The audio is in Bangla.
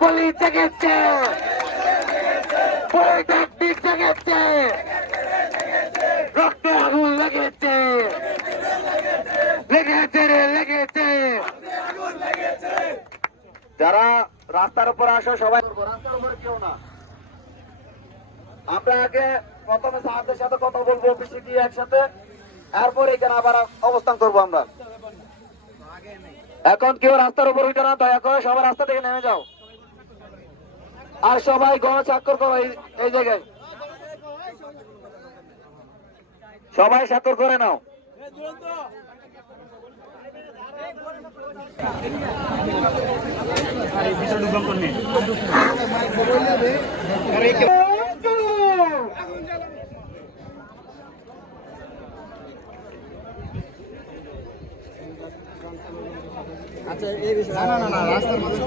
পুলিশ জেগেছে, পলিটেকনিক জেগেছে, রক্তে আগুন লেগেছে, লেগেছে রে লেগেছে। যারা রাস্তার উপর আসো সবাই রাস্তার উপরে কেউ না। আমরা আগে প্রথমে সাহায্যের সাথে কথা বলবো অফিসে গিয়ে একসাথে, এরপর এখানে আবার অবস্থান করবো আমরা। এখন কেউ রাস্তার উপর উঠে না, দয়া করে সবাই রাস্তা থেকে নেমে যাও। আর সবাই গণস্বাক্ষর করো এই জায়গায়, সবাই স্বাক্ষর করে নাও। আচ্ছা এই বিষয় না রাস্তার মধ্যে